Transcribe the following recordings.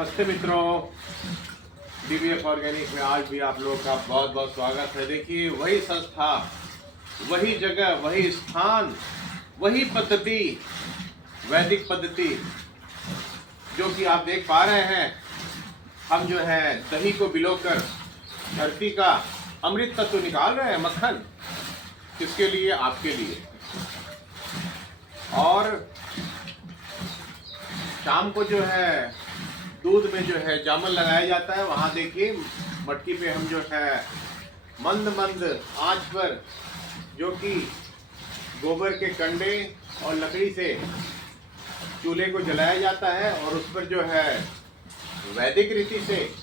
नमस्ते मित्रों, DVF organic में आज भी आप लोगों का बहुत बहुत स्वागत है। देखिए, वही संस्था, वही जगह, वही स्थान, वही पद्धति, वैदिक पद्धति जो कि आप देख पा रहे हैं। हम जो है दही को भिगोकर धरती का अमृत तत्व निकाल रहे हैं, मक्खन। किसके लिए? आपके लिए। और शाम को जो है दूध में जो है जामुन लगाया जाता है। वहाँ देखिए मटकी पे हम जो है मंद मंद आंच पर, जो कि गोबर के कंडे और लकड़ी से चूल्हे को जलाया जाता है, और उस पर जो है वैदिक रीति से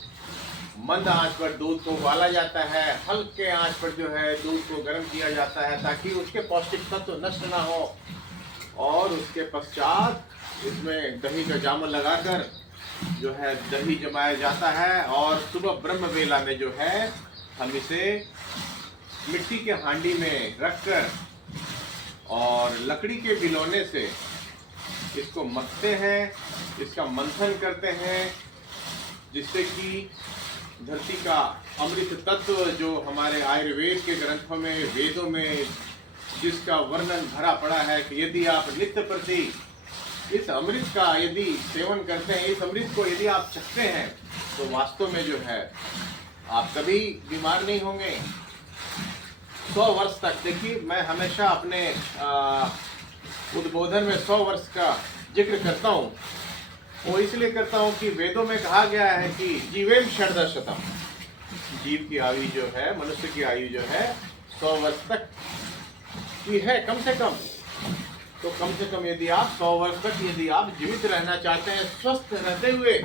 मंद आंच पर दूध को उबाला जाता है। हल्के आंच पर जो है दूध को गर्म किया जाता है ताकि उसके पौष्टिक तत्व नष्ट ना हो। और उसके पश्चात इसमें दही का जामुन लगाकर जो है दही जमाया जाता है, और सुबह ब्रह्म वेला में जो है हम इसे मिट्टी के हांडी में रखकर और लकड़ी के बिलौने से इसको मथते हैं, इसका मंथन करते हैं, जिससे कि धरती का अमृत तत्व जो हमारे आयुर्वेद के ग्रंथों में, वेदों में जिसका वर्णन भरा पड़ा है कि यदि आप नित्य प्रति इस अमृत का यदि सेवन करते हैं, इस अमृत को यदि आप चखते हैं, तो वास्तव में जो है आप कभी बीमार नहीं होंगे 100 वर्ष तक। देखिए, मैं हमेशा अपने उद्बोधन में 100 वर्ष का जिक्र करता हूँ। वो इसलिए करता हूँ कि वेदों में कहा गया है कि जीवेम षड्दशतम, जीव की आयु जो है, मनुष्य की आयु जो है 100 वर्ष तक की है कम से कम। तो कम से कम यदि आप 100 वर्ष तक यदि आप जीवित रहना चाहते हैं स्वस्थ रहते हुए,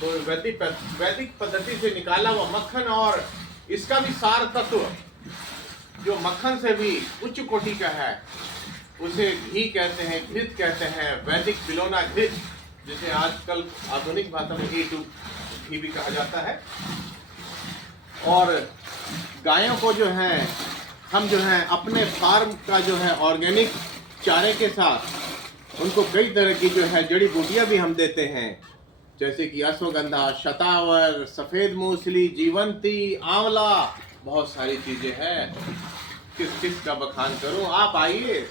तो वैदिक पद्धति से निकाला हुआ मक्खन, और इसका भी सार तत्व जो मक्खन से भी उच्च कोटि का है, उसे घी कहते हैं, घृत कहते हैं, वैदिक बिलोना घृत, जिसे आजकल आधुनिक भाषा में घी भी कहा जाता है। और गायों को जो है हम जो है अपने फार्म का जो है ऑर्गेनिक चारे के साथ उनको कई तरह की जो है जड़ी बूटियां भी हम देते हैं, जैसे कि अश्वगंधा, शतावर, सफेद मूसली, जीवंती, आंवला, बहुत सारी चीजें हैं। किस किस का बखान करूं? आप आइए।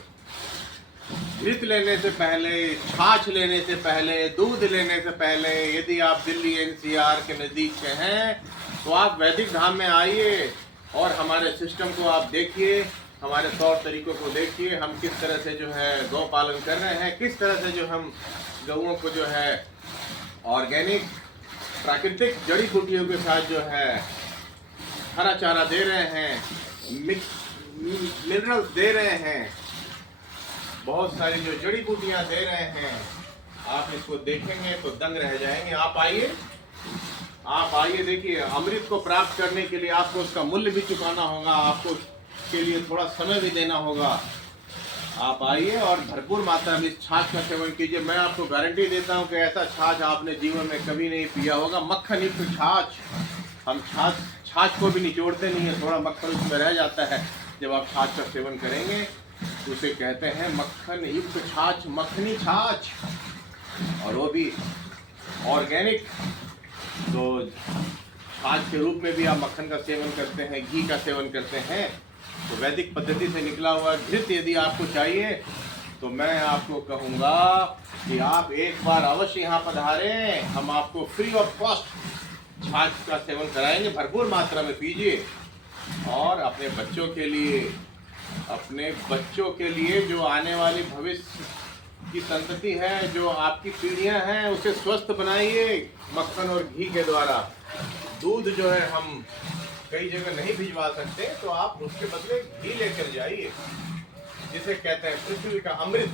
घृत लेने से पहले, छाछ लेने से पहले, दूध लेने से पहले, यदि आप दिल्ली एनसीआर के नजदीक से हैं तो आप वैदिक धाम में आइए और हमारे सिस्टम को आप देखिए, हमारे तौर तरीकों को देखिए। हम किस तरह से जो है गौ पालन कर रहे हैं, किस तरह से जो हम गौओं को जो है ऑर्गेनिक प्राकृतिक जड़ी बूटियों के साथ जो है हरा चारा दे रहे हैं, मिक्स मिनरल्स दे रहे हैं, बहुत सारी जो जड़ी बूटियां दे रहे हैं। आप इसको देखेंगे तो दंग रह जाएंगे। आप आइए, देखिए। अमृत को प्राप्त करने के लिए आपको उसका मूल्य भी चुकाना होगा, आपको के लिए थोड़ा समय भी देना होगा। आप आइए और भरपूर मात्रा में इस छाछ का सेवन कीजिए। मैं आपको गारंटी देता हूं कि ऐसा छाछ आपने जीवन में कभी नहीं पिया होगा। मक्खन युक्त छाछ। हम छाछ को भी निचोड़ते नहीं है, थोड़ा मक्खन उसमें रह जाता है। जब आप छाछ का सेवन करेंगे तो उसे कहते हैं मक्खन युक्त छाछ, मक्खनी छाछ, और वो भी ऑर्गेनिक। तो छाछ के रूप में भी आप मक्खन का सेवन करते हैं, घी का सेवन करते हैं। तो वैदिक पद्धति से निकला हुआ घृत यदि आपको चाहिए तो मैं आपको कहूँगा कि आप एक बार अवश्य यहाँ पधारें। हम आपको फ्री ऑफ कॉस्ट छाछ का सेवन कराएंगे। भरपूर मात्रा में पीजिए, और अपने बच्चों के लिए जो आने वाली भविष्य की संतति है, जो आपकी पीढ़ियां हैं, उसे स्वस्थ बनाइए मक्खन और घी के द्वारा। दूध जो है हम कई जगह नहीं भिजवा सकते, तो आप उसके बदले घी लेकर जाइए, जिसे कहते हैं पृथ्वी का अमृत।